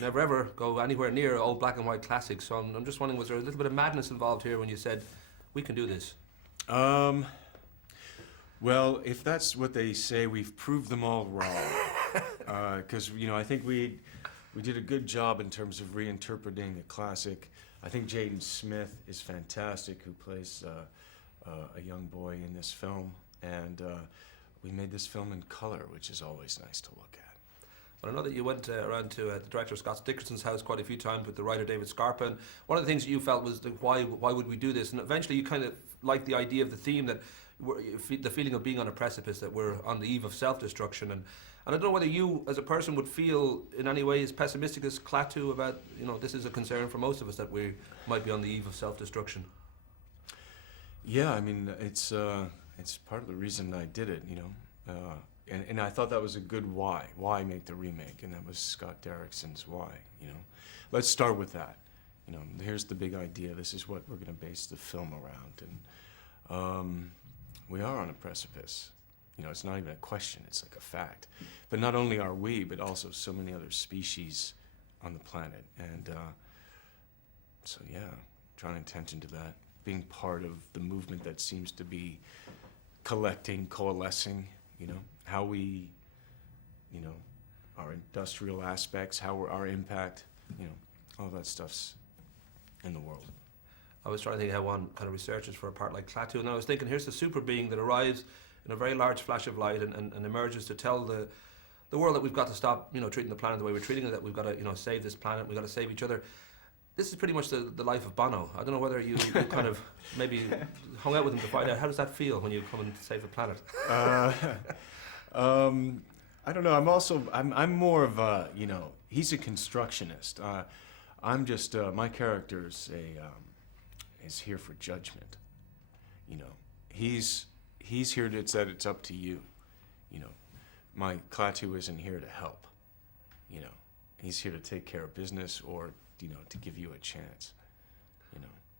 would never ever go anywhere near old black and white classics. So I'm just wondering, was there a little bit of madness involved here when you said, we can do this? Well, if that's what they say, we've proved them all wrong. Because, I think we did a good job in terms of reinterpreting a classic. I think Jaden Smith is fantastic, who plays a young boy in this film. And we made this film in color, which is always nice to look at. Well, I know that you went around to the director Scott Dickerson's house quite a few times with the writer David Scarpa, and one of the things that you felt was why would we do this? And eventually you kind of liked the idea of the theme, that the feeling of being on a precipice, that we're on the eve of self-destruction. And I don't know whether you, as a person, would feel in any way as pessimistic as Klaatu about, this is a concern for most of us, that we might be on the eve of self-destruction. Yeah, I mean, it's part of the reason I did it, And I thought that was a good why. Why make the remake? And that was Scott Derrickson's why, Let's start with that. Here's the big idea. This is what we're going to base the film around. And we are on a precipice. It's not even a question. It's like a fact. But not only are we, but also so many other species on the planet. And so, yeah, drawing attention to that. Being part of the movement that seems to be collecting, coalescing, how we, our industrial aspects, our impact, all that stuff's in the world. I was trying to think how one kind of researches for a part like Klaatu, and I was thinking, here's the super being that arrives in a very large flash of light and emerges to tell the world that we've got to stop, treating the planet the way we're treating it, that we've got to, save this planet, we've got to save each other. This is pretty much the life of Bono. I don't know whether you kind of maybe hung out with him to find out, how does that feel when you come and save the planet? I don't know. I'm more of a, he's a constructionist. I'm just, my character is here for judgment. He's here to say it's up to you. My Klaatu isn't here to help. He's here to take care of business or, to give you a chance.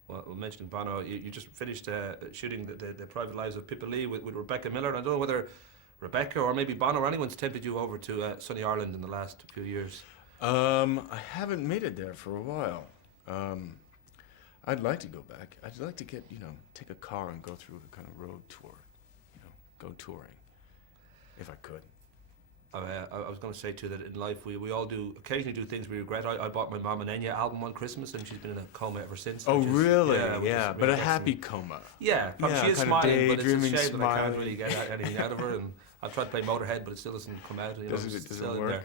Well, mentioning Bono, you just finished shooting the Private Lives of Pippa Lee with Rebecca Miller, and I don't know whether Rebecca or maybe Bono or anyone's tempted you over to sunny Ireland in the last few years. I haven't made it there for a while. I'd like to go back. I'd like to get, take a car and go through a kind of road tour, go touring, if I could. I was going to say too that in life we all do occasionally do things we regret. I bought my mom an Enya album on Christmas and she's been in a coma ever since. Oh really? Yeah, but a happy coma. Yeah, yeah, she is smiling, but it's a shame smiling. that I can't really get anything out of her. And I've tried to play Motorhead, but it still doesn't come out. Does it work?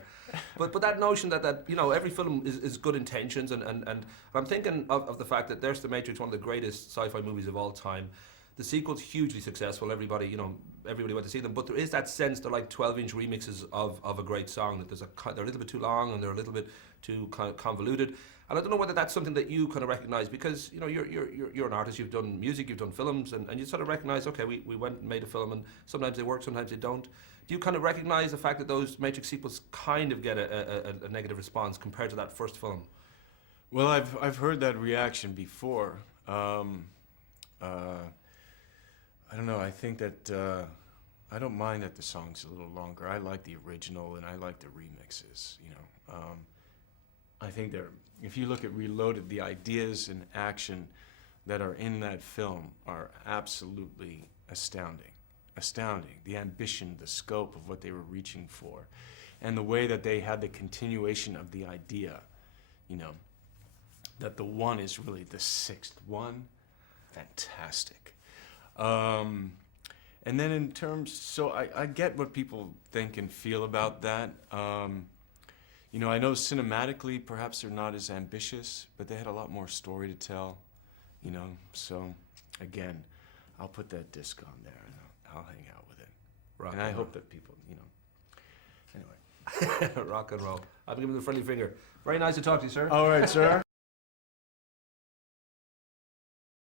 But that notion that every film is good intentions, and I'm thinking of the fact that there's The Matrix, one of the greatest sci-fi movies of all time. The sequel's hugely successful. Everybody went to see them. But there is that sense they're like 12-inch remixes of a great song. That they're a little bit too long and they're a little bit too kind of convoluted. And I don't know whether that's something that you kind of recognise, because you're an artist. You've done music, you've done films, and you sort of recognise, okay, we went and made a film, and sometimes they work, sometimes they don't. Do you kind of recognise the fact that those Matrix sequels kind of get a negative response compared to that first film? Well, I've heard that reaction before. I don't know, I think that, I don't mind that the song's a little longer. I like the original and I like the remixes, I think if you look at Reloaded, the ideas and action that are in that film are absolutely astounding. Astounding. The ambition, the scope of what they were reaching for, and the way that they had the continuation of the idea, that the one is really the sixth one. Fantastic. And then in terms, so I get what people think and feel about that. I know cinematically perhaps they're not as ambitious, but they had a lot more story to tell, so again, I'll put that disc on there and I'll hang out with it. And I hope that people, anyway. Rock and roll. I'm giving the friendly finger. Very nice to talk to you, sir. All right, sir.